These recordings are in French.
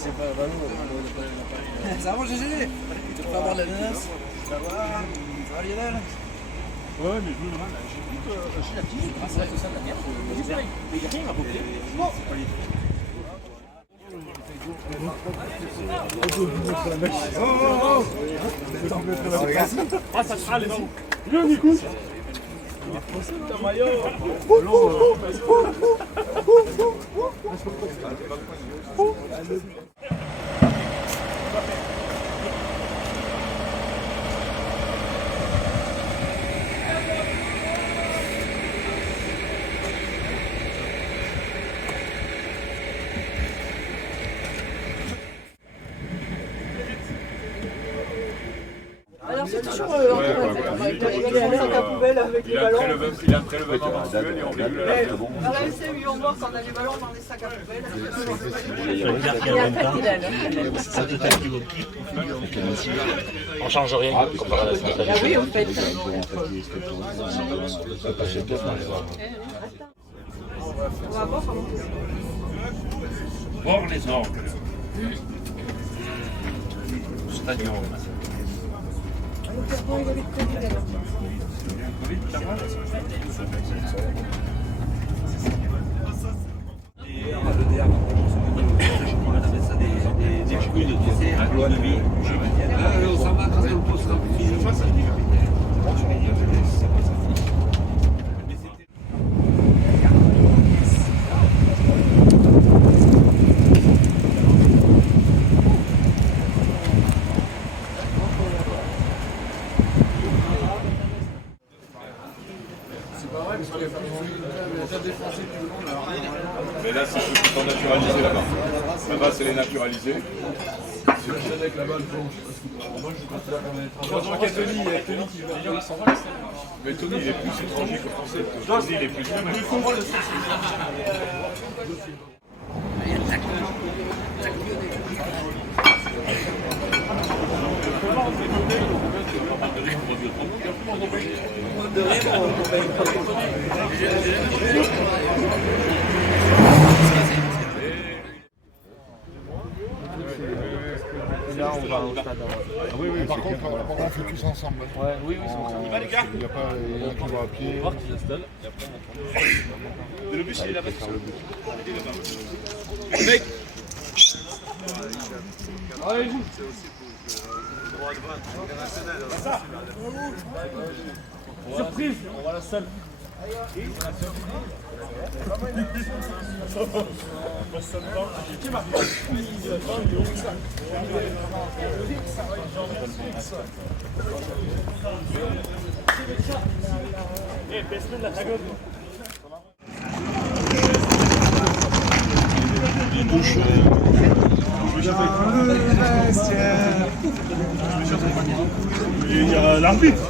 c'est pas Valo. Ça va, GG? Tu peux avoir de l'ananas? Ça va, Lionel? Ouais, mais je me demande, j'ai plus que la petite. Ah, c'est ça, la merde. Mais il n'y a rien à bouffer. Non. Ah, ça te râle, non? Viens, Nico. Putain, maillot. Alors c'est toujours il a un sac à poubelle avec les ballons. Il a un prélevement mensuel et on régule la carte. Dans la LCU, on voit qu'on a les ballons dans les sacs à poubelle. On change rien comparé à la semaine dernière. Ah oui, on fait. On va voir comment Voir les orgues. Stadium. Mais là, c'est ceux qui sont naturalisés là-bas. Là-bas, c'est les naturalisés. Avec la balle, mais Tony, il est plus étranger que français. Tony, il est plus Là, on va au stade. Ah oui, oui, par contre, on fait tous ensemble. Ouais, oui, oui, c'est bon. Il n'y a pas un qui va à pied. On va voir qui s'installe et après on le bus il est là-bas. Mec. Allez, surprise, on va à la salle. Il y a l'arbitre.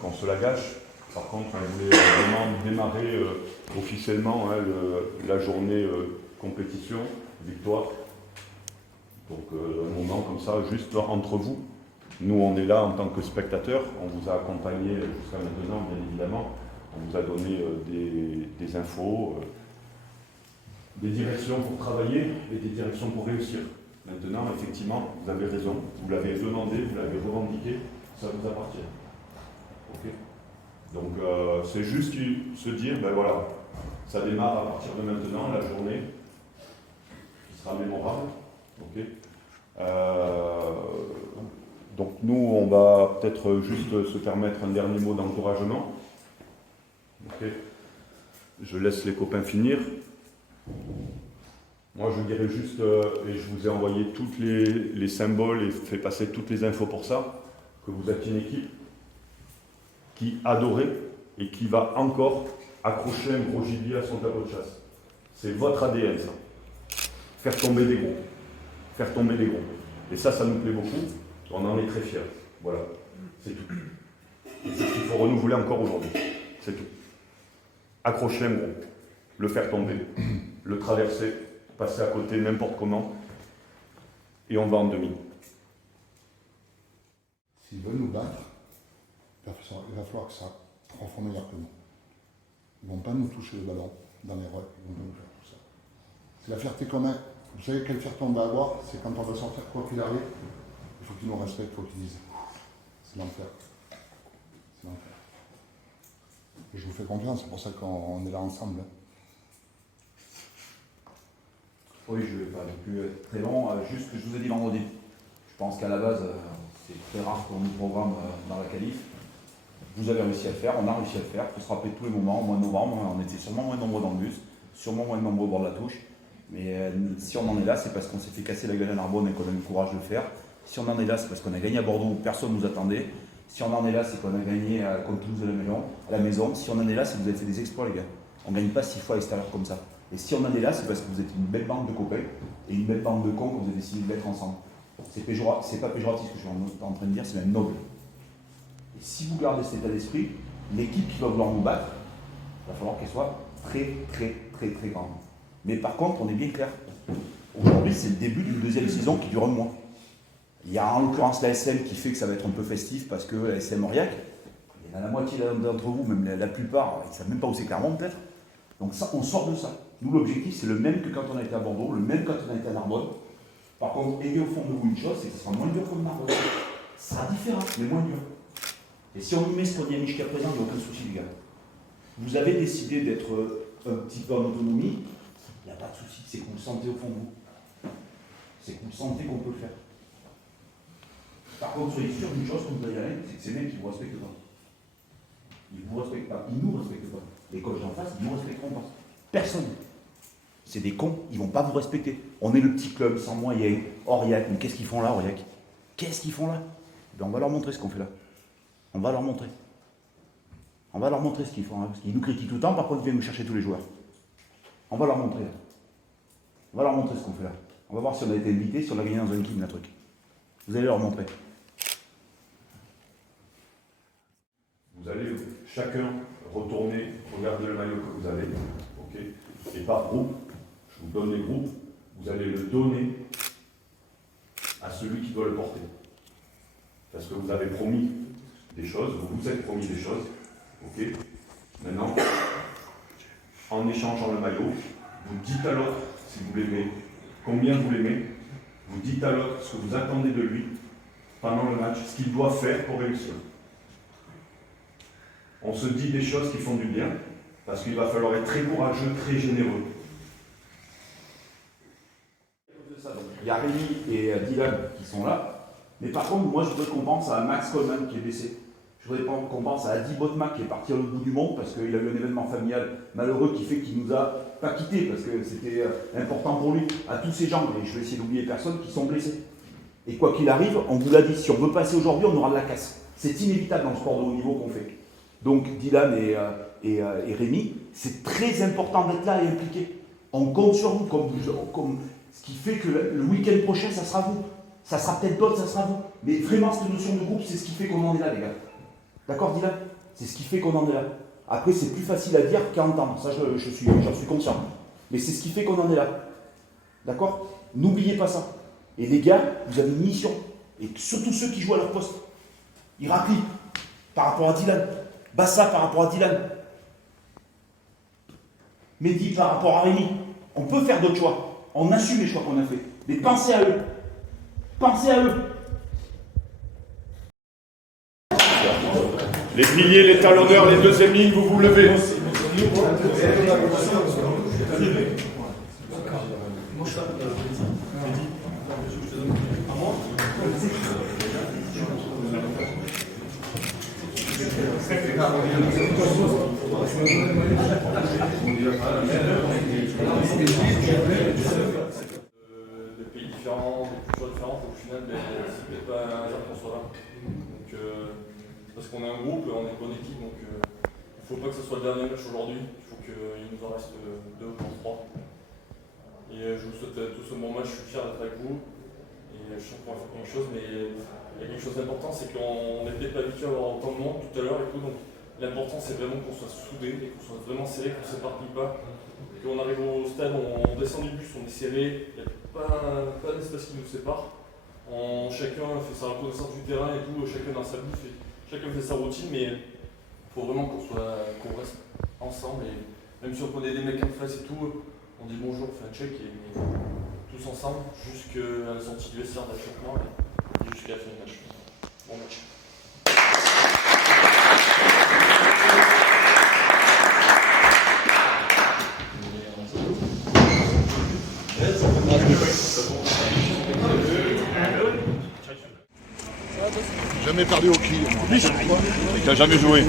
qu'on se la gâche. Par contre, on voulait vraiment démarrer officiellement la journée compétition, victoire. Donc comme ça, juste entre vous. Nous, on est là en tant que spectateurs, on vous a accompagné jusqu'à maintenant, bien évidemment. On vous a donné des infos, des directions pour travailler et des directions pour réussir. Maintenant, effectivement, vous avez raison, vous l'avez demandé, vous l'avez revendiqué, ça vous appartient. Ok. Donc, c'est juste se dire, ben voilà, ça démarre à partir de maintenant, la journée qui sera mémorable. Ok. Donc nous, on va peut-être juste se permettre un dernier mot d'encouragement. Ok. Je laisse les copains finir. Moi, je dirais juste, et je vous ai envoyé tous les symboles et fait passer toutes les infos pour ça, que vous êtes une équipe qui adorait et qui va encore accrocher un gros gibier à son tableau de chasse. C'est votre ADN, ça. Faire tomber des groupes. Faire tomber des groupes. Et ça nous plaît beaucoup. On en est très fiers. Voilà. C'est tout. Et c'est ce qu'il faut renouveler encore aujourd'hui. C'est tout. Accrocher un groupe. Le faire tomber. Le traverser. Passer à côté n'importe comment. Et on va en demi. S'ils veulent nous battre, il va falloir que ça profond meilleur que nous. Ils ne vont pas nous toucher le ballon dans les rues. Ils vont pas nous faire tout ça. C'est la fierté qu'on a. Vous savez quelle fierté on va avoir? C'est quand on va sortir quoi qu'il arrive. Il faut qu'ils nous respectent, il faut qu'ils disent c'est l'enfer. C'est l'enfer. Et je vous fais confiance, c'est pour ça qu'on est là ensemble. Oui, je ne vais pas non plus être très long. Juste ce que je vous ai dit vendredi. Je pense qu'à la base, c'est très rare qu'on nous programme dans la qualif. Vous avez réussi à le faire, on a réussi à le faire. Il faut se rappeler tous les moments. Au mois de novembre, on était sûrement moins nombreux dans le bus, sûrement moins nombreux au bord de la touche. Mais si on en est là, c'est parce qu'on s'est fait casser la gueule à Narbonne et qu'on a eu le courage de le faire. Si on en est là, c'est parce qu'on a gagné à Bordeaux où personne ne nous attendait. Si on en est là, c'est qu'on a gagné contre Toulouse à la maison. Si on en est là, c'est que vous avez fait des exploits, les gars. On ne gagne pas 6 fois à l'extérieur comme ça. Et si on en est là, c'est parce que vous êtes une belle bande de copains et une belle bande de cons que vous avez décidé de mettre ensemble. C'est pas péjoratif ce que je suis en train de dire, c'est même noble. Et si vous gardez cet état d'esprit, l'équipe qui va vouloir nous battre, il va falloir qu'elle soit très, très, très, très grande. Mais par contre, on est bien clair. Aujourd'hui, c'est le début d'une deuxième saison qui dure un mois. Il y a en l'occurrence la SM qui fait que ça va être un peu festif parce que la SM Aurillac, il y en a la moitié d'entre vous, même la plupart, ils ne savent même pas où c'est Clermont peut-être. Donc ça, on sort de ça. Nous, l'objectif, c'est le même que quand on a été à Bordeaux, le même quand on a été à Narbonne. Par contre, ayez au fond de vous une chose, c'est que ce sera moins dur que Narbonne. Ça sera différent, mais moins dur. Et si on y met ce qu'on y a mis jusqu'à présent, il n'y a aucun souci, les gars. Vous avez décidé d'être un petit peu en autonomie, il n'y a pas de souci, c'est que vous le sentez au fond de vous. C'est que vous le sentez qu'on peut le faire. Par contre, soyez sûr d'une chose, comme vous allez aller, c'est que ces mecs qui ne vous respectent pas. Ils ne vous respectent pas, ils ne nous respectent pas. Les coachs d'en face, ils ne nous respecteront pas. Personne. C'est des cons, ils ne vont pas vous respecter. On est le petit club sans moyens, Aurillac, mais qu'est-ce qu'ils font là, Aurillac? Qu'est-ce qu'ils font là? Ben, on va leur montrer ce qu'on fait là. On va leur montrer. On va leur montrer ce qu'ils font là, parce qu'ils nous critiquent tout le temps, par contre ils viennent nous chercher tous les joueurs. On va leur montrer. On va leur montrer ce qu'on fait là. On va voir si on a été invité, si on a gagné dans une équipe, un truc. Vous allez leur montrer. Vous allez chacun retourner, regarder le maillot que vous avez, ok, et par groupe, je vous donne les groupes, vous allez le donner à celui qui doit le porter. Parce que vous avez promis des choses, vous vous êtes promis des choses, ok. Maintenant, en échangeant le maillot, vous dites à l'autre si vous l'aimez, combien vous l'aimez, vous dites à l'autre ce que vous attendez de lui pendant le match, ce qu'il doit faire pour réussir. On se dit des choses qui font du bien, parce qu'il va falloir être très courageux, très généreux. Il y a Rémi et Dylan qui sont là, mais par contre, moi je voudrais qu'on pense à Max Coleman qui est blessé. Je voudrais qu'on pense à Adi Botma qui est parti à l'autre bout du monde parce qu'il a eu un événement familial malheureux qui fait qu'il ne nous a pas quittés parce que c'était important pour lui. À tous ces gens, et je vais essayer d'oublier personne, qui sont blessés. Et quoi qu'il arrive, on vous l'a dit, si on veut passer aujourd'hui, on aura de la casse. C'est inévitable dans le sport de haut niveau qu'on fait. Donc Dylan et Rémi, c'est très important d'être là et impliqué. On compte sur vous, comme ce qui fait que le week-end prochain, ça sera vous. Ça sera peut-être d'autres, ça sera vous. Mais vraiment, cette notion de groupe, c'est ce qui fait qu'on en est là, les gars. D'accord, Dylan? C'est ce qui fait qu'on en est là. Après, c'est plus facile à dire qu'à entendre. Ça, j'en suis conscient. Mais c'est ce qui fait qu'on en est là. D'accord? N'oubliez pas ça. Et les gars, vous avez une mission. Et surtout ceux qui jouent à leur poste. Irakli, par rapport à Dylan. Bassa, par rapport à Dylan. Mehdi, par rapport à Rémi. On peut faire d'autres choix. On assume les choix qu'on a fait. Mais pensez à eux. Pensez à eux. Les piliers, les talonneurs, les deuxièmes lignes, vous vous levez. Des pays différents, des cultures différentes, au final, c'est peut-être pas un hasard qu'on soit là. Donc, parce qu'on est un groupe, on est une bonne équipe, donc il ne faut pas que ce soit le dernier match aujourd'hui, il faut qu'il nous en reste 2 ou 3. Et je vous souhaite tous un bon match, je suis fier d'être avec vous. Et je sens qu'on va faire quelque chose, mais il y a quelque chose d'important, c'est qu'on n'est peut-être pas habitué à avoir autant de monde tout à l'heure et tout, donc l'important c'est vraiment qu'on soit soudés et qu'on soit vraiment serré, qu'on ne s'éparpille pas. Qu'on arrive au stade, on descend du bus, on est serré, il n'y a pas d'espace qui nous sépare. Chacun fait sa reconnaissance du terrain et tout, chacun dans sa bouffe, chacun fait sa routine, mais il faut vraiment qu'on reste ensemble. Et même si on connaît des mecs en face et tout, on dit bonjour, on fait un check et tous ensemble jusqu'à la sortie du vestiaire d'affrontement et jusqu'à la fin du match. Bon match. Jamais perdu au quille. Et qui n'a jamais joué.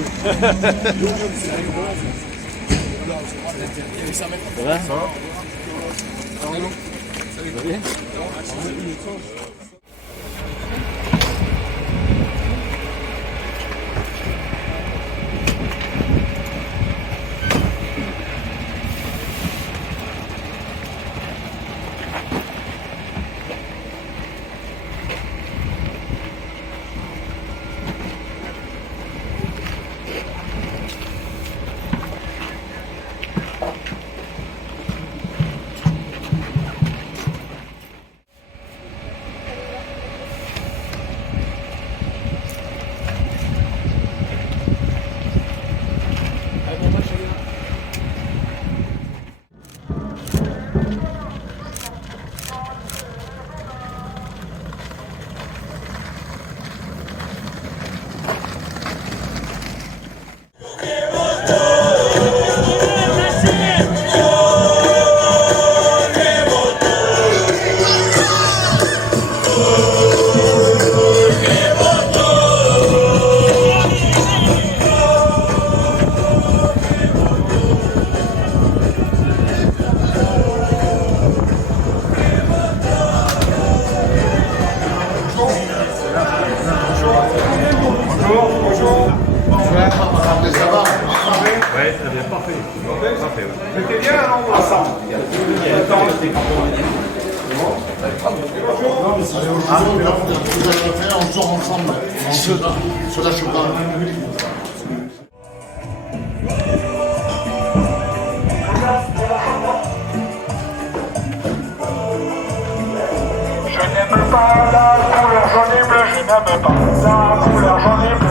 On sort ensemble, on se lâche pas. Je n'aime pas la couleur jaune et bleue, je n'aime pas la couleur jaune et bleue.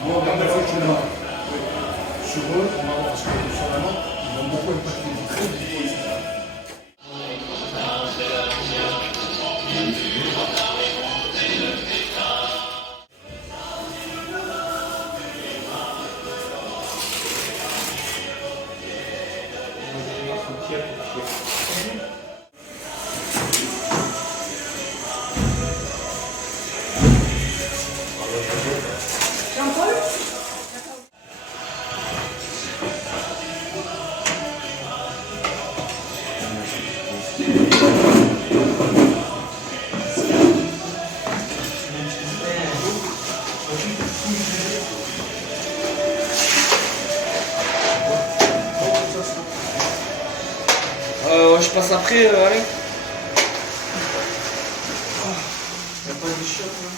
Bon, passe après, Alain. Y'a pas de chiottes là.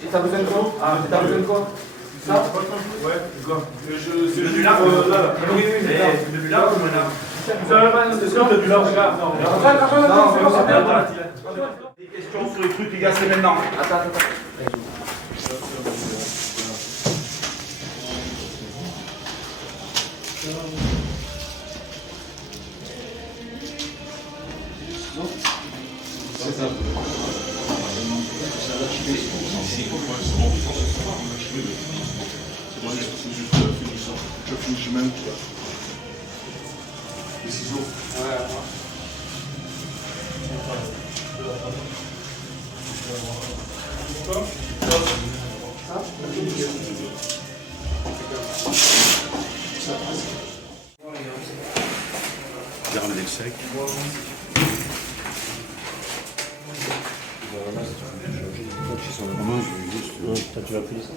Et t'as besoin de quoi? Ah, t'as besoin de quoi? Ça? Ouais, quoi? C'est le large là. Oui, c'est le large maintenant. Vous avez pas une question de du large là? Non, Des questions sur les trucs, les gars, c'est maintenant. Attends. C'est ça. Je finis même. Les ciseaux. Ouais, J'ai ramené le sec. Tu vas appuyer ça.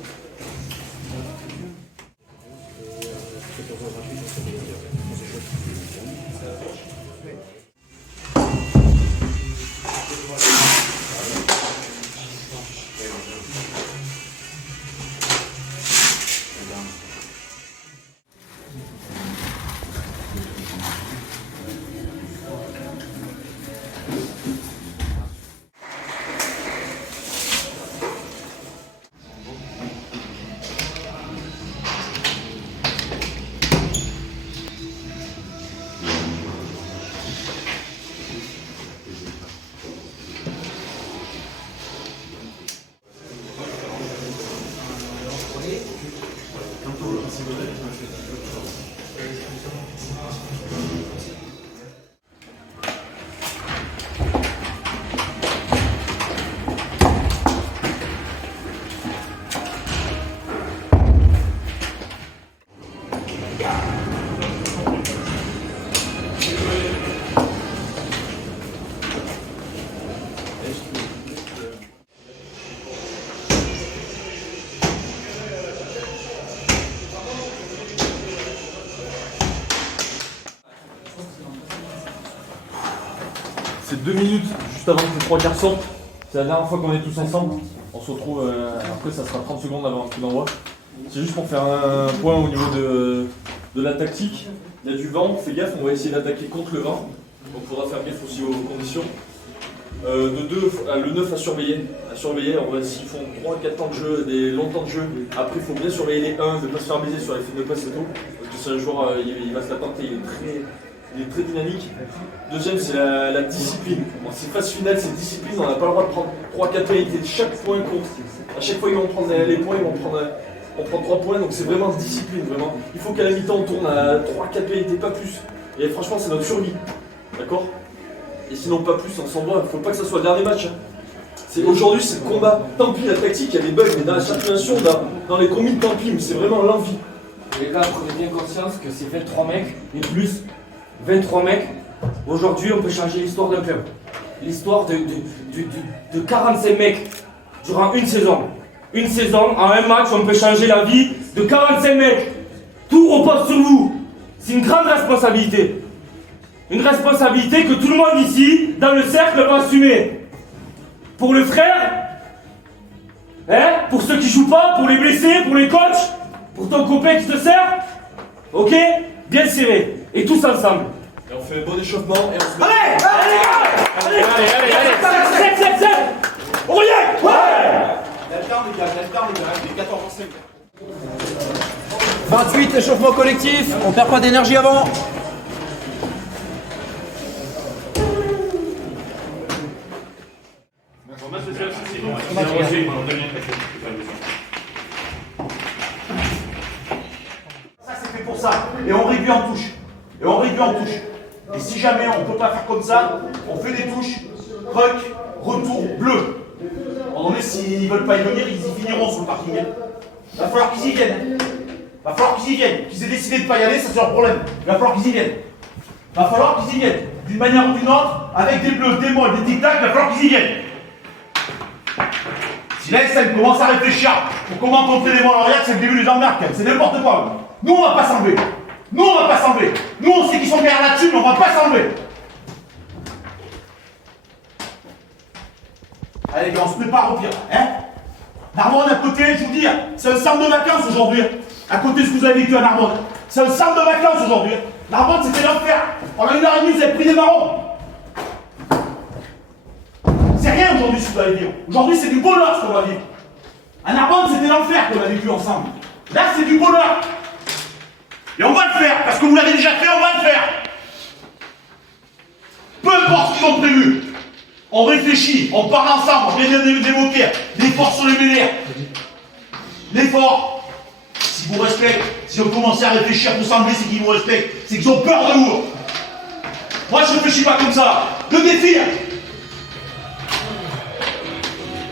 C'est 2 minutes juste avant que les 3 quarts sortent. C'est la dernière fois qu'on est tous ensemble. On se retrouve, après ça sera 30 secondes avant un coup d'envoi. C'est juste pour faire un point au niveau de la tactique. Il y a du vent, fais gaffe, on va essayer d'attaquer contre le vent. Donc il faudra faire gaffe aussi aux conditions. De 2, le 9 à surveiller. S'ils font 3-4 temps de jeu, des longs temps de jeu, après il faut bien surveiller les 1, ne pas se faire baiser sur les faits de passe et tout. Parce que c'est un joueur, il va se la tenter, il est très dynamique. Deuxième, c'est la discipline. Bon, c'est phase finale, c'est discipline, on n'a pas le droit de prendre 3-4 pénalités. Chaque point compte. À chaque fois, ils vont prendre les points, on prend 3 points, donc c'est vraiment discipline. Vraiment. Il faut qu'à la mi-temps, on tourne à 3-4 pénalités, pas plus. Et franchement, c'est notre survie. D'accord? Et sinon, pas plus, on s'en va. Il ne faut pas que ça soit le dernier match. Aujourd'hui, c'est le combat. Tant pis, la tactique, il y a des bugs, mais dans la circulation, dans les combines, tant pis, mais c'est vraiment l'envie. Les gars, prenez bien conscience que c'est 23 mecs et plus. 23 mecs. Aujourd'hui, on peut changer l'histoire d'un club. L'histoire de 45 mecs durant une saison. Une saison, en un match, on peut changer la vie de 45 mecs. Tout repose sur vous. C'est une grande responsabilité. Une responsabilité que tout le monde ici, dans le cercle, va assumer. Pour le frère, hein, pour ceux qui jouent pas, pour les blessés, pour les coachs, pour ton copain qui te sert, ok? Bien serré. Et tous ensemble. Et on fait un bon échauffement et on se met... Allez, les gars! Allez! On revient! Ouais! 28, échauffement collectif, on perd pas d'énergie avant. Ça c'est fait pour ça. Et on réduit en touche. Et on réduit plus en touche. Et si jamais on ne peut pas faire comme ça, on fait des touches, ruck, retour, bleu. On est, s'ils ne veulent pas y venir, ils y finiront sur le parking. Il va falloir qu'ils y viennent. Il va falloir qu'ils y viennent. Qu'ils aient décidé de ne pas y aller, ça c'est leur problème. Il va falloir qu'ils y viennent. Il va falloir qu'ils y viennent. D'une manière ou d'une autre, avec des bleus, des molles, des tic-tac, il va falloir qu'ils y viennent. Si la SM commence à réfléchir pour comment contrer les molles en arrière, c'est le début des embarques. C'est n'importe quoi. Nous, on va pas s'enlever. Nous, on va pas s'enlever. Nous, on sait qu'ils sont derrière là-dessus, mais on va pas s'enlever. Allez, les gars, on se prépare au pire. Hein? Narbonne à côté, je vous dis, c'est un centre de vacances aujourd'hui. À côté de ce que vous avez vécu à Narbonne. C'est un centre de vacances aujourd'hui. Narbonne, c'était l'enfer. Pendant 1h30, vous avez pris des marrons. C'est rien aujourd'hui ce que vous allez vivre. Aujourd'hui, c'est du bonheur ce qu'on va vivre. À Narbonne, c'était l'enfer qu'on a vécu ensemble. Là, c'est du bonheur. Et on va le faire, parce que vous l'avez déjà fait, on va le faire. Peu importe ce qu'ils ont prévu. On réfléchit, on parle ensemble, on vient d'évoquer l'effort sur les mêlées. L'effort. S'ils vous respectent, si on commence à réfléchir pour s'enlever, c'est qu'ils vous respectent. C'est qu'ils ont peur de vous. Moi, je ne réfléchis pas comme ça. Le défi.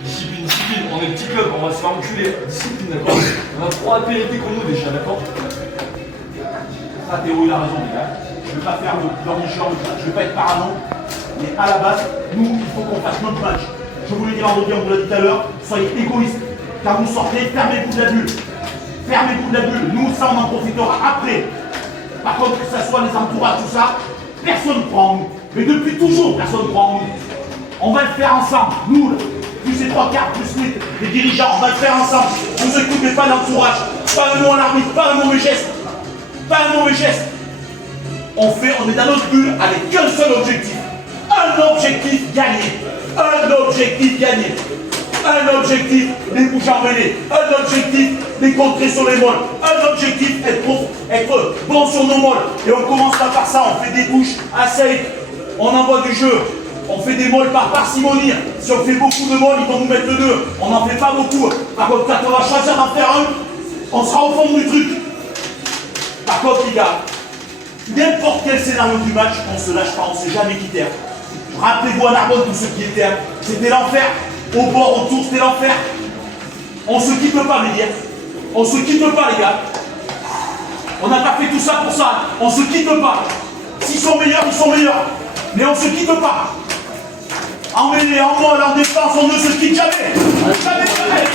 Discipline, discipline. On est petit club, on va se faire enculer. Discipline, d'accord? On a 3 PLT comme nous déjà, d'accord? Ah, Théo, il a raison, les gars. Je ne veux pas faire le pleurnicheur, je ne veux pas être parano. Mais à la base, nous, il faut qu'on fasse notre match. Je vous l'ai dit vendredi, on vous l'a dit tout à l'heure, soyez égoïstes. Quand vous sortez, fermez-vous de la bulle. Fermez-vous de la bulle. Nous, ça, on en profitera après. Par contre, que ce soit les entourages, tout ça, personne ne croit en nous. Mais depuis toujours, personne ne croit en nous. On va le faire ensemble. Nous, plus ces 3 quarts, plus les dirigeants, on va le faire ensemble. Ne vous écoutez pas l'entourage. Pas un mot à l'arbitre, pas un mauvais geste. Pas un mauvais geste. On est dans notre bulle avec qu'un seul objectif. Un objectif gagné. Un objectif gagné. Un objectif, les bouches emmêlées. Un objectif, les contrer sur les molles. Un objectif, être bon sur nos molles. Et on commence pas par ça, on fait des touches à sec. On envoie du jeu. On fait des molles par parcimonie. Si on fait beaucoup de molles, ils vont nous mettre le 2. On n'en fait pas beaucoup. Par contre, quand on va choisir d'en faire un, on sera au fond du truc. Par contre, les gars, n'importe quel scénario du match, on se lâche pas, on ne sait jamais quitter. Rappelez-vous à Narbonne, tous ceux qui étaient, c'était l'enfer. Au bord, autour, c'était l'enfer. On se quitte pas, les gars. On se quitte pas, les gars. On n'a pas fait tout ça pour ça. On se quitte pas. S'ils sont meilleurs, ils sont meilleurs. Mais on se quitte pas. En mêlée, en molle, en défense, on ne se quitte jamais. Jamais, jamais.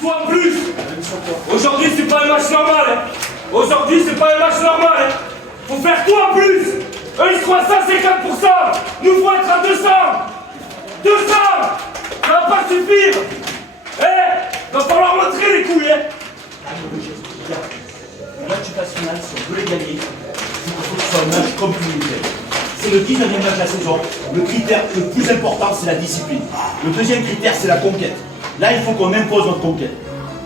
Toi plus. Aujourd'hui, c'est pas un match normal. Hein. Aujourd'hui, c'est pas un match normal. Hein. Faut faire toi plus. Eux, ils sont à 150%. Nous, faut être à 200. 200. Ça va pas suffire. Va falloir montrer les couilles. Le match national, si on veut les gagner, il faut que ce soit un match comme communautaire. C'est le 19e match de la saison. Le critère le plus important, c'est la discipline. Le deuxième critère, c'est la conquête. Là, il faut qu'on impose notre conquête.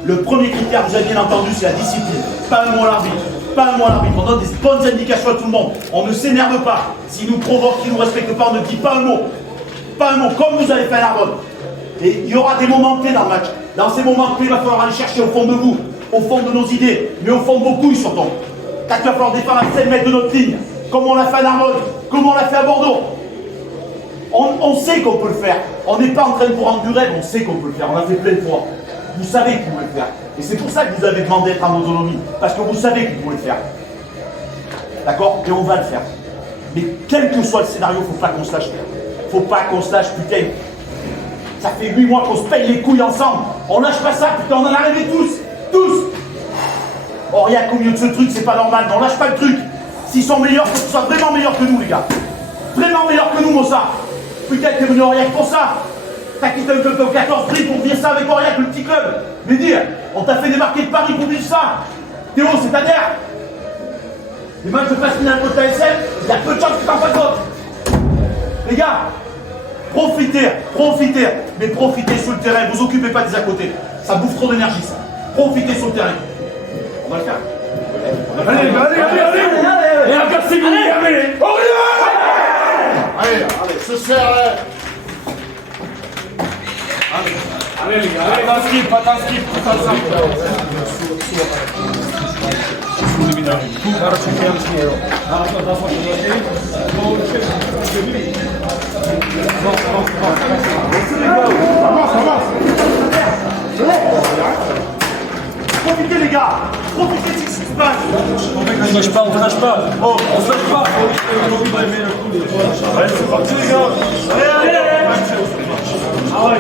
Le premier critère, vous avez bien entendu, c'est la discipline. Pas un mot à l'arbitre. Pas un mot à l'arbitre. On donne des bonnes indications à tout le monde. On ne s'énerve pas. S'ils nous provoquent, qu'ils ne nous respectent pas, on ne dit pas un mot. Pas un mot, comme vous avez fait à Narbonne. Et il y aura des moments clés dans le match. Dans ces moments clés, il va falloir aller chercher au fond de vous, au fond de nos idées, mais au fond de vos couilles surtout. Quand il va falloir défendre à 7 mètres de notre ligne, comme on l'a fait à Narbonne, comme on l'a fait à Bordeaux. On sait qu'on peut le faire. On n'est pas en train de vous rendre du rêve, on sait qu'on peut le faire. On l'a fait plein de fois. Vous savez que vous pouvez le faire. Et c'est pour ça que vous avez demandé d'être en autonomie. Parce que vous savez que vous pouvez le faire. D'accord? Et on va le faire. Mais quel que soit le scénario, il ne faut pas qu'on se lâche. Faut pas qu'on se lâche, putain. Ça fait 8 mois qu'on se paye les couilles ensemble. On lâche pas ça, putain, on en a rêvé tous. Tous. Aurillac au milieu de ce truc, c'est pas normal. Mais on lâche pas le truc. S'ils sont meilleurs, il faut qu'ils soient vraiment meilleurs que nous, les gars. Vraiment meilleurs que nous, Mossa. Putain, t'es venu à Aurillac pour ça. T'as quitté un club de 14 prix pour vivre ça avec Aurillac, le petit club. Mais dire, on t'a fait débarquer de Paris pour vivre ça. Théo, c'est ta terre. Les matchs de phase finale contre la SM, il y a peu de chances que t'en fasses d'autres. Les gars, profitez, mais profitez sur le terrain, vous occupez pas des à côté. Ça bouffe trop d'énergie, ça. Profitez sur le terrain. On va le faire. Allez, et regarde ces gars, allez. Allez, ce soir, Allez les gars, allez, pas un skip, pas un skip. Profitez les gars, profitez de ce qui se passe. On se lâche pas, on se lâche pas. Oh, on se lâche pas. Allez, c'est parti les gars. Allez, allez, allez. Ah ouais,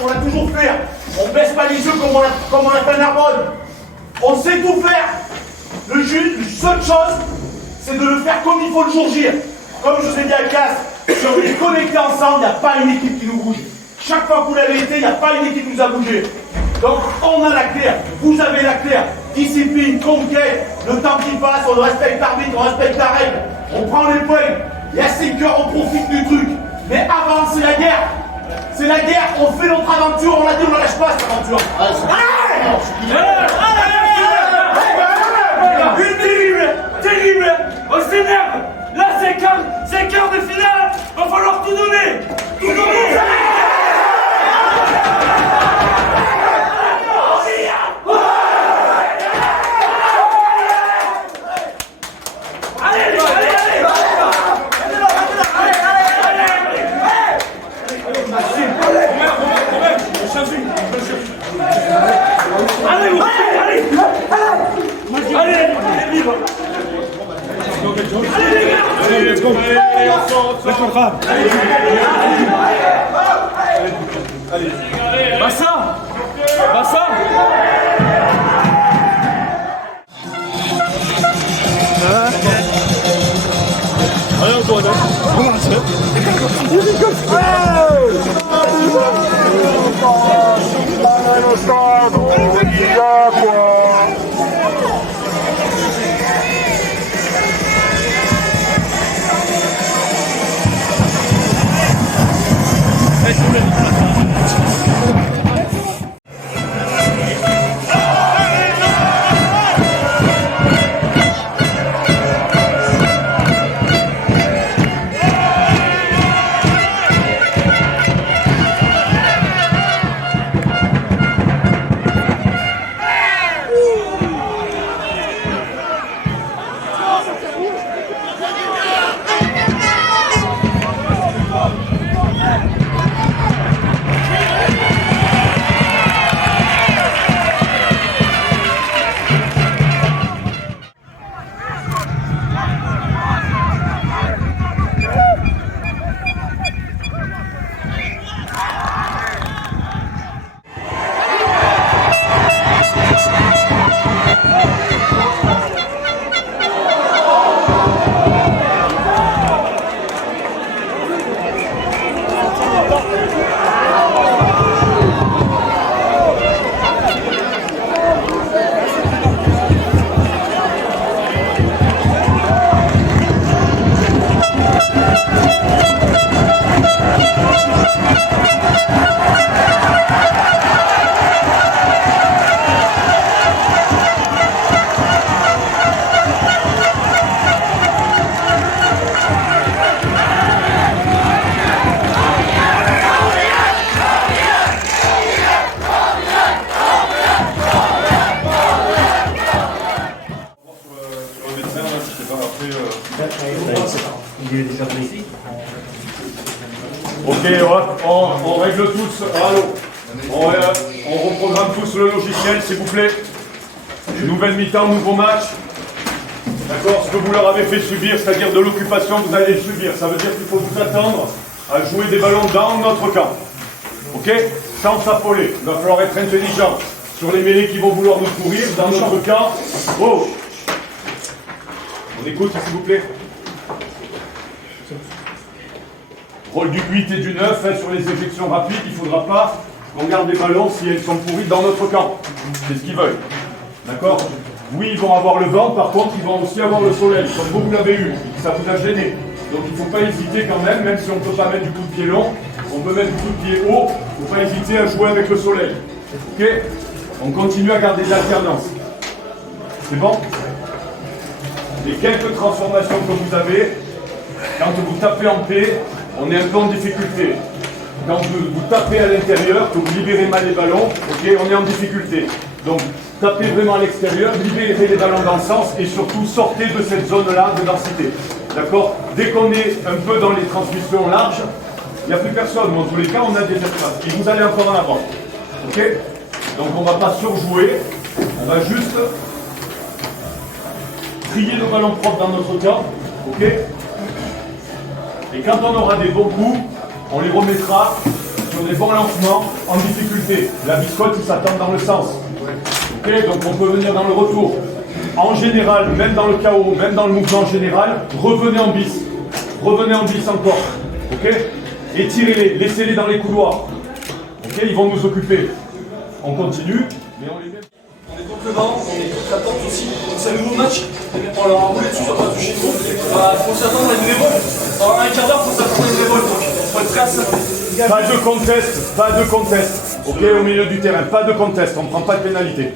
On l'a toujours fait. On baisse pas les yeux comme on a fait à Narbonne. On sait tout faire. La seule chose, c'est de le faire comme il faut le jour J. Comme je vous ai dit à Casse, si on est connectés ensemble, il n'y a pas une équipe qui nous bouge. Chaque fois que vous l'avez été, il n'y a pas une équipe qui nous a bougé. Donc on a la clé, vous avez la clé. Discipline, conquête, le temps qui passe, on respecte l'arbitre, on respecte la règle. On prend les points. Il y a 5 heures, on profite du truc. Mais avant, c'est la guerre. C'est la guerre, on fait notre aventure, on l'a dit, on ne lâche pas cette aventure. Terrible. On s'énerve. Là, c'est quart de finale. Va falloir tout donner. Tout donner. Bassa. On règle tous. Allô. On reprogramme tous le logiciel, s'il vous plaît. Nouvelle mi-temps, nouveau match. D'accord, ce que vous leur avez fait subir, c'est-à-dire de l'occupation, vous allez le subir. Ça veut dire qu'il faut vous attendre à jouer des ballons dans notre camp. Ok? Sans s'affoler. Il va falloir être intelligent sur les mêlées qui vont vouloir nous courir dans notre camp. Oh! On écoute, s'il vous plaît. Rôle du 8 et du 9, hein, sur les éjections rapides, il ne faudra pas qu'on garde les ballons si elles sont pourries dans notre camp. C'est ce qu'ils veulent. D'accord? Oui, ils vont avoir le vent, par contre, ils vont aussi avoir le soleil, comme vous l'avez eu. Ça vous a gêné. Donc il ne faut pas hésiter quand même si on ne peut pas mettre du coup de pied long, on peut mettre du coup de pied haut, il ne faut pas hésiter à jouer avec le soleil. Ok? On continue à garder de l'alternance. C'est bon? Les quelques transformations que vous avez, quand vous tapez en paix, on est un peu en difficulté. Quand vous tapez à l'intérieur, que vous libérez mal les ballons, ok, on est en difficulté. Donc, tapez vraiment à l'extérieur, libérez les ballons dans le sens et surtout sortez de cette zone-là de densité. D'accord? Dès qu'on est un peu dans les transmissions larges, il n'y a plus personne. Dans tous les cas, on a des espaces. Et vous allez encore en avoir. Ok? Donc, on ne va pas surjouer. On va juste trier nos ballons propres dans notre camp. Ok? Et quand on aura des bons coups, on les remettra sur des bons lancements en difficulté. La biscotte, il s'attend dans le sens. Ok, donc on peut venir dans le retour. En général, même dans le chaos, même dans le mouvement général, revenez en bis. Revenez en bis encore. Ok? Étirez-les, laissez-les dans les couloirs. Ok, ils vont nous occuper. On continue, mais on les met. On est contre le vent, on est contre la porte aussi. C'est un nouveau match. On leur a roulé dessus, on va pas toucher trop. Il faut s'attendre à une révolte. En un quart d'heure, il faut s'attendre à une révolte. Donc, il faut être prêt à ça. Pas de contest, pas de contest. Ok, au milieu du terrain, pas de contest, on ne prend pas de pénalité.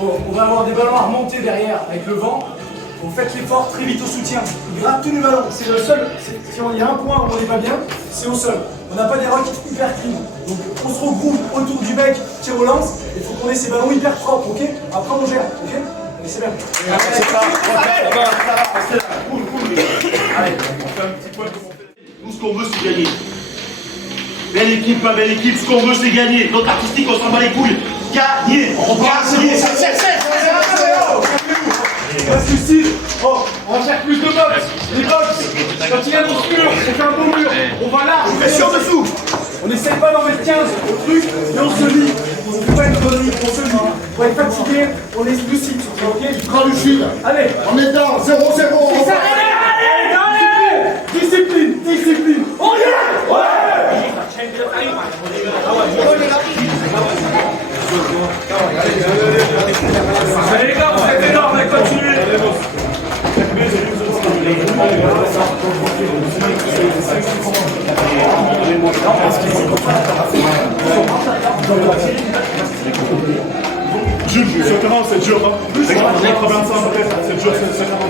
On va avoir des ballons à remonter derrière avec le vent. Vous faites l'effort très vite au soutien. Gratte tous les ballons. C'est le seul. Si il y a un point où on n'est pas bien, c'est au sol. On n'a pas des rocks hyper clean. Donc on se regroupe autour du bec, tir au lance. Il faut qu'on ait ces ballons hyper propres, ok? Après on gère, ok? Allez, c'est bien. Allez, on fait un petit point pour monter. Nous, ce qu'on veut, c'est gagner. Belle équipe, pas belle équipe, ce qu'on veut, c'est gagner. Notre artistique, on s'en bat les couilles. Gagner! On va gagner! On va faire plus de box. Les box, quand il y a notre mur, on fait un beau mur. On va là, on fait sur dessous. On n'essaye pas d'en mettre 15 au truc, et on se lit. On ne fait pas une connerie, on se lit. On est fatigué, on est lucide. Ok? Tu prends le fil. Allez, On est dans 0-0. allez! Discipline, discipline. On y est! Ouais! Allez les gars, vous êtes énormes, allez, continuez! Jules, sur le terrain, c'est dur, hein? C'est grave, on est trop bien ça, peut-être. C'est dur, c'est grave.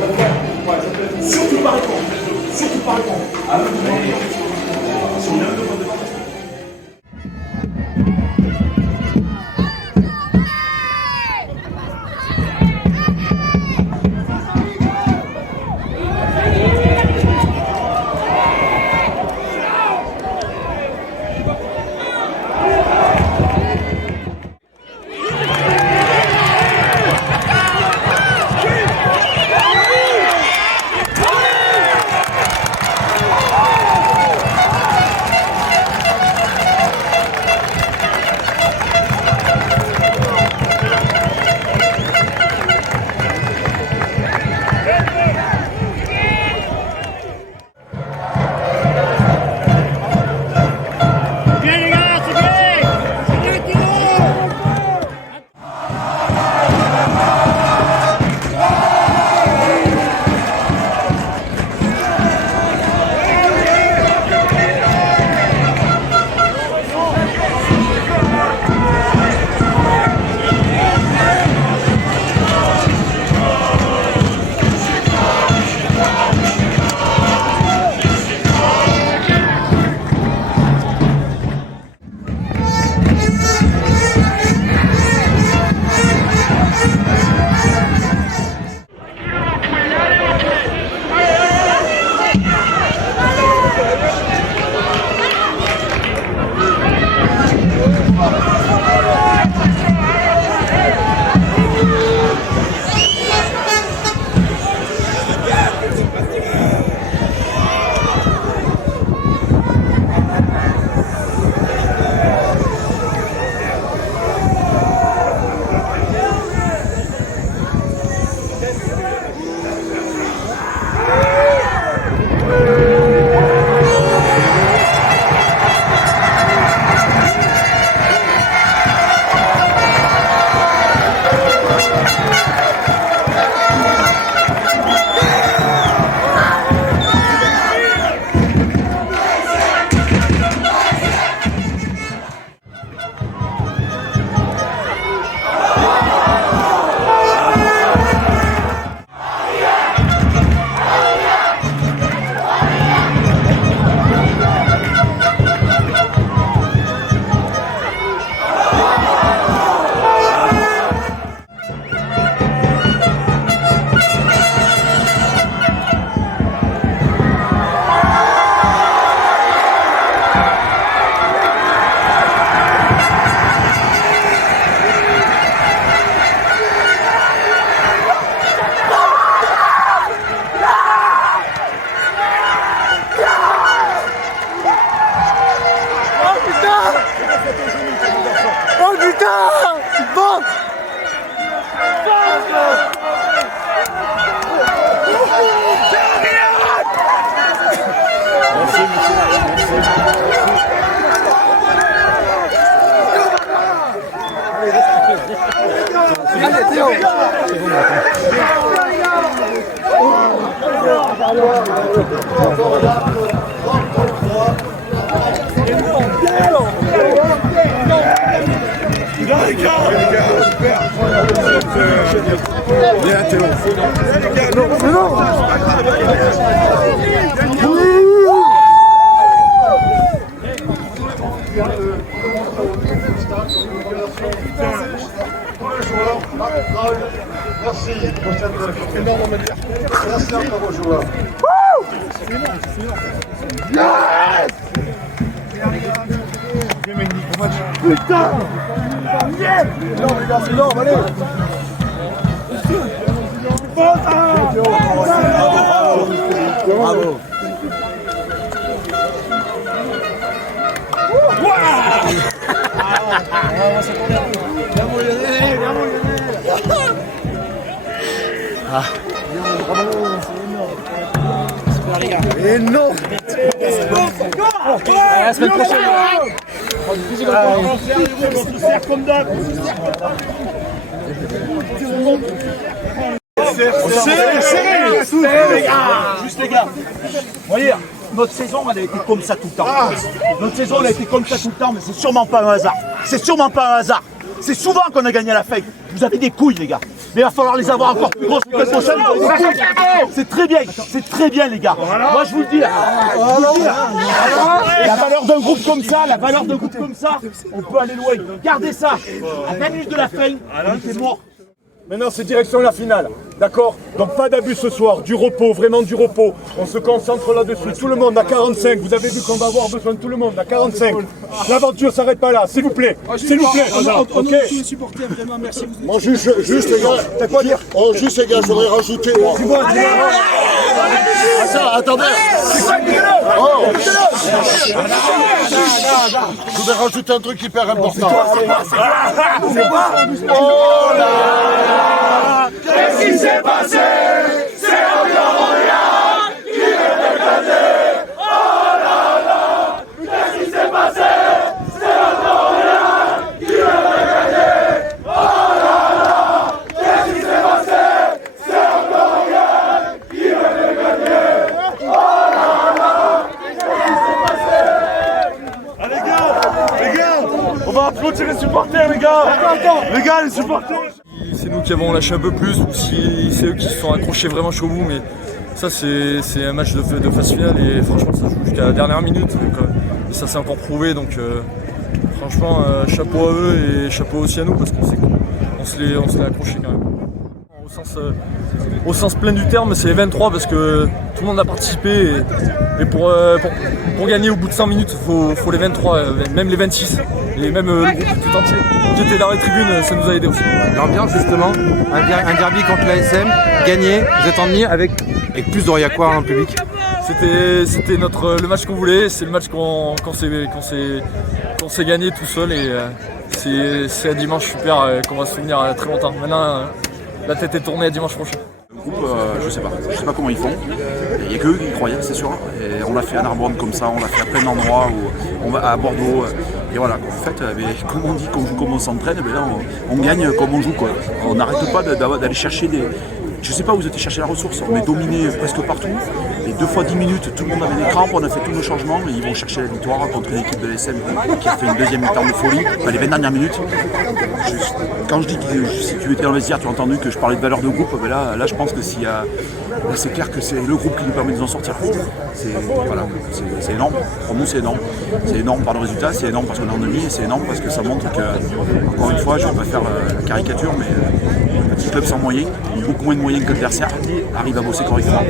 Surtout pas répondre. Surtout pas répondre. Bien, Théo. Merci. Énorme manière. Merci encore aux joueurs. Putain! Yes! Non, les gars, c'est énorme, allez! Bravo! Super les gars. Et non! À la semaine prochaine. Comme d'hab. Serré, les gars. Juste les gars. Vous voyez, notre saison, elle a été comme ça tout le temps. Notre saison, elle a été comme ça tout le temps, mais c'est sûrement pas un hasard. C'est sûrement pas un hasard. C'est souvent qu'on a gagné à la fête. Vous avez des couilles, les gars. Mais il va falloir les avoir encore plus grosses que le prochain. C'est très bien, les gars. Moi, je vous le dis. La valeur d'un groupe comme ça, on peut aller loin. Gardez ça. À 20 minutes de la fin, on était mort. Maintenant, c'est direction la finale, d'accord? Donc pas d'abus ce soir, du repos, vraiment du repos. On se concentre là-dessus. Tout le monde à 45, vous avez vu qu'on va avoir besoin de tout le monde à 45. L'aventure s'arrête pas là, s'il vous plaît. S'il vous plaît, On tous les supporters, vraiment, merci. Moi, juste les gars, t'as quoi à dire? Oh, juste les gars, je voudrais rajouter. Dis-moi. Attendez. Oh. Je voudrais rajouter un truc hyper important. C'est quoi? Oh là! Qu'est-ce qui s'est passé? C'est encore rien qui veut dégager. Oh là là! Qu'est-ce qui s'est passé? C'est encore rien qui veut dégager. Oh là là! Qu'est-ce qui s'est passé? C'est encore rien qui veut dégager. Oh là là! Qu'est-ce qui s'est passé? Ah, les gars, on va applaudir les supporters, les gars. Les gars, les supporters. C'est nous qui avons lâché un peu plus ou si c'est eux qui se sont accrochés vraiment jusqu'au bout, mais ça c'est un match de phase finale et franchement ça joue jusqu'à la dernière minute et ça s'est encore prouvé, donc franchement chapeau à eux et chapeau aussi à nous parce qu'on se l'est accroché quand même. Au sens plein du terme, c'est les 23 parce que tout le monde a participé et pour gagner au bout de 100 minutes, il faut les 23, même les 26. Et et même le groupe tout entier qui était dans les tribunes, ça nous a aidé aussi. L'ambiance justement, un derby contre l'ASM, gagné, vous êtes en demi avec plus d'Aurillacois en public. C'était le match qu'on voulait, c'est le match qu'on s'est gagné tout seul et c'est un dimanche super qu'on va se souvenir très longtemps. Maintenant, la tête est tournée à dimanche prochain. Le groupe, je sais pas comment ils font. Il n'y a qu'eux qui y croyaient, c'est sûr. Et on l'a fait à Narbonne comme ça, on l'a fait à plein d'endroits, on va à Bordeaux. Et voilà, en fait, comme on dit qu'on joue comme on s'entraîne, là on gagne comme on joue. Quoi. On n'arrête pas d'aller chercher des. Je ne sais pas où vous êtes chercher la ressource, on est dominé presque partout. Et 2 fois 10 minutes, tout le monde avait des crampes, on a fait tous nos changements. Et ils vont chercher la victoire contre une équipe de l'ASM qui a fait une deuxième mi-temps de folie. Les 20 dernières minutes. Quand je dis que si tu étais dans le vestiaire, tu as entendu que je parlais de valeur de groupe, là je pense que c'est clair que c'est le groupe qui nous permet de nous en sortir. C'est énorme, pour nous c'est énorme. C'est énorme par le résultat, c'est énorme parce qu'on est en demi, et c'est énorme parce que ça montre que, encore une fois, je ne vais pas faire la caricature, mais un petit club sans moyens, beaucoup moins de moyens que l'adversaire, arrive à bosser correctement.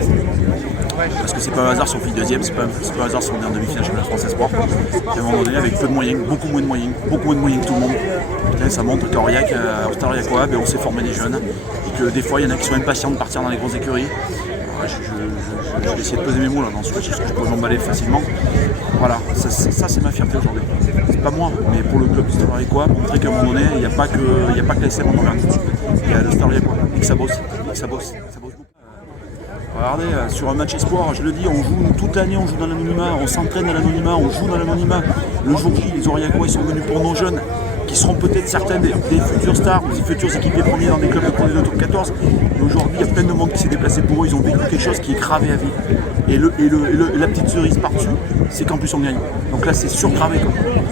Parce que c'est pas un hasard si on fait deuxième, c'est pas un hasard si on est en demi-finale championnat de France Espoir. Et à un moment donné, avec peu de moyens, beaucoup moins de moyens que tout le monde, putain, ça montre qu'à Aurillac, on s'est formé des jeunes. Et que des fois, il y en a qui sont impatients de partir dans les grosses écuries. Je vais essayer de peser mes mots là dans ce match, parce que je peux m'emballer facilement. Voilà, ça c'est ma fierté aujourd'hui. C'est pas moi, mais pour le club du Stade Aurillacois, montrer qu'à un moment donné, il n'y a pas que l'ASM en Auvergne. Il y a le Stade Aurillacois, et que ça bosse, beaucoup. Regardez, sur un match espoir, je le dis, on joue toute l'année, on joue dans l'anonymat, on s'entraîne dans l'anonymat, on joue dans l'anonymat. Le jour J, les Aurillacois, ils sont venus pour nos jeunes, qui seront peut-être certains des futurs stars, des futurs équipiers premiers dans des clubs de Pro D2 Top 14. Et aujourd'hui, il y a plein de monde qui s'est déplacé pour eux, ils ont vécu quelque chose qui est gravé à vie. Et la petite cerise par-dessus, c'est qu'en plus on gagne. Donc là, c'est surgravé.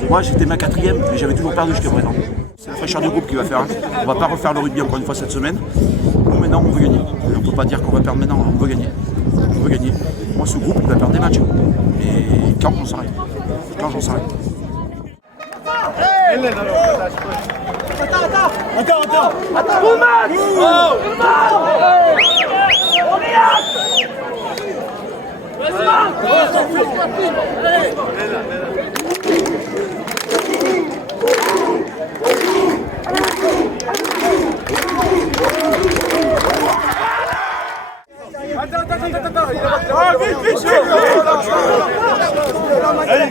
Moi, j'étais ma 4e, mais j'avais toujours perdu jusqu'à présent. C'est la fraîcheur du groupe qui va faire. On va pas refaire le rugby encore une fois cette semaine. Nous, maintenant, on veut gagner. On ne peut pas dire qu'on va perdre maintenant, on veut gagner. On veut gagner. Moi, ce groupe, il va perdre des matchs. Et quand j'en s'arrête. Attends, Roman! Attends, vite, allez,